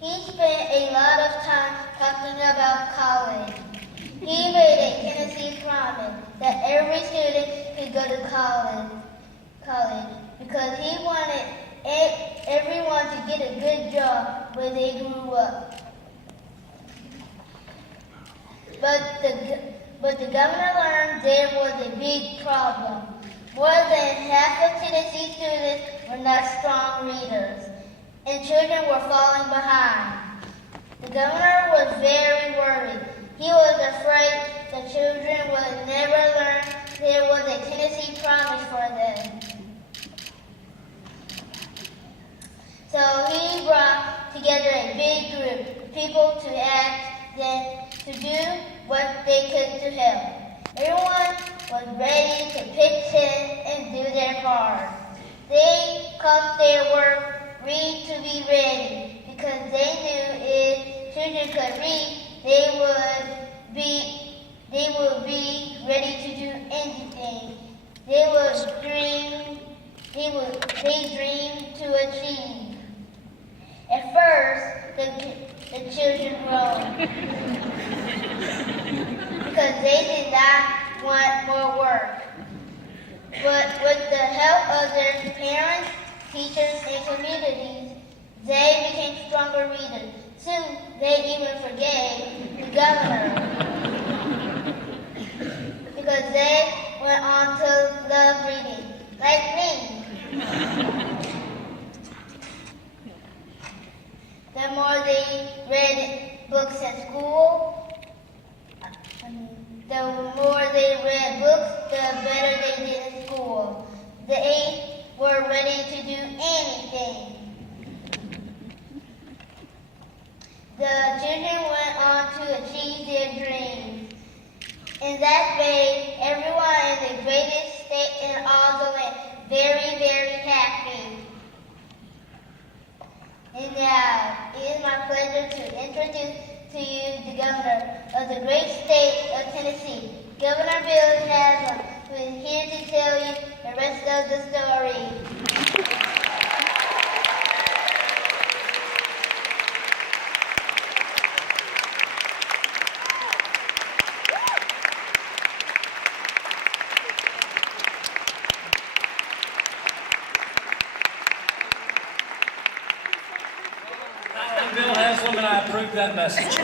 He spent a lot of time talking about college. He made a Tennessee promise that every student could go to college because he wanted everyone to get a good job when they grew up. But the governor learned there was a big problem. More than half of Tennessee students were not strong readers, and children were falling behind. The governor was very worried. He was afraid the children would never learn there was a Tennessee promise for them. So he brought together a big group of people to ask them to do what they could to help. Everyone was ready to pitch in and do their part. They cut their work, read to be ready, because they knew if children could read, they would be ready to do anything. They dreamed to achieve. At first, the children groaned because they did not want more work. But with the help of their parents, teachers, and communities, they became stronger readers. Soon, they even forgave the governor because they went on to love reading, like me. The more they read books at school, the more they read books, the better they did in school. They were ready to do anything. The children went on to achieve their dreams. In that way, everyone in the greatest state in all the land, very, very happy. And now, it is my pleasure to introduce to you the governor of the great state of Tennessee, Governor Bill Haslam, who is here to tell you the rest of the story. Bill Haslam, and I approve that message.